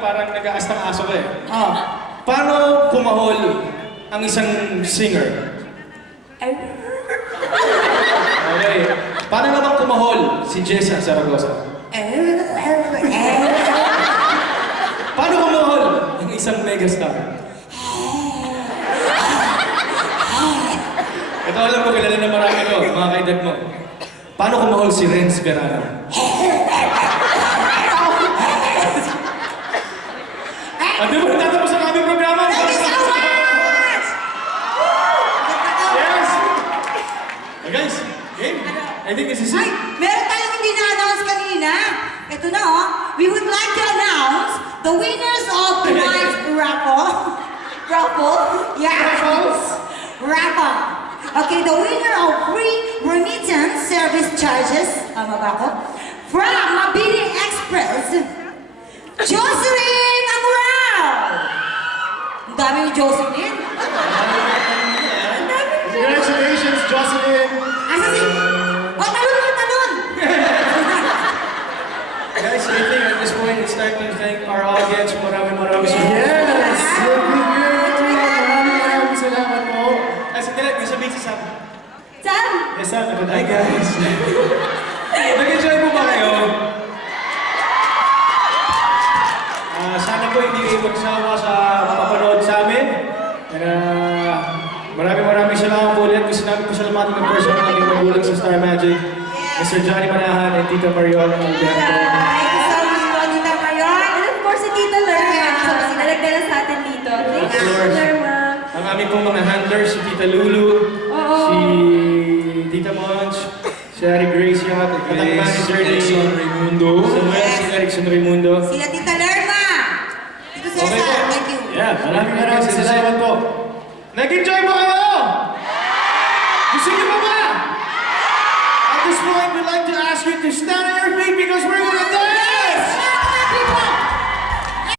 parang nag-aas ng aso ka eh. Oh. Paano pumahol ang isang singer? Okay. Paano naman kumahol si Jessa Zaragoza? Paano kumahol ang isang megastar? Ito alam ko, kilala na marami ko, mga kaedad mo. Paano kumahol si Renz Verano? Ano ba natapos ang aming programa? Thank you so much! Yes! Hey guys, game. I think this is Ay, it. meron tayong hindi na-announce kanina. Ito na oh. We would like to announce the winners of tonight's raffle. Raffle? Yeah. Raffle. Okay, the winner of free remittance service charges, tama ba ako? From Mabini Express, Jocelyn Amurao! Ang dami ni Jocelyn. Ang dami ni Congratulations, Jocelyn! Asa si... Oh, talon! Guys, I think at this point it's time to thank our audience. Maraming salamat. Yes! Maraming salamat po. Ay, sandali, may sabihin si Sam. Sam! Yes, Sam. Hi, guys. Nag-enjoy po ba kayo? Sana po hindi kayo magsawa sa papanood sa amin. Maraming salamat po ulit. Gusto namin po salamatan ng person ng aming magulang sa Star Magic. Mr. Johnny Manahan and Tita Marion Alberto. Thank you so much po, Tita Mayon. And of course, si Tita Lerma. So, nalagdala sa atin dito. Thank you, course. Lerma. Ang aming pong mga handlers, si Tita Lulu, Oo. si Tita Monch, si Harry Grace Yacht, at ang manager ni Raimundo. Si Erickson Raimundo. Sila Tita Lerma. Tito Cesar, Okay po. thank you. Yeah, maraming salamat po. Nag-enjoy mo kayo? Gusto niyo ba ba? At this point, we'd like to ask you to stand on your feet because we're gonna dance! People!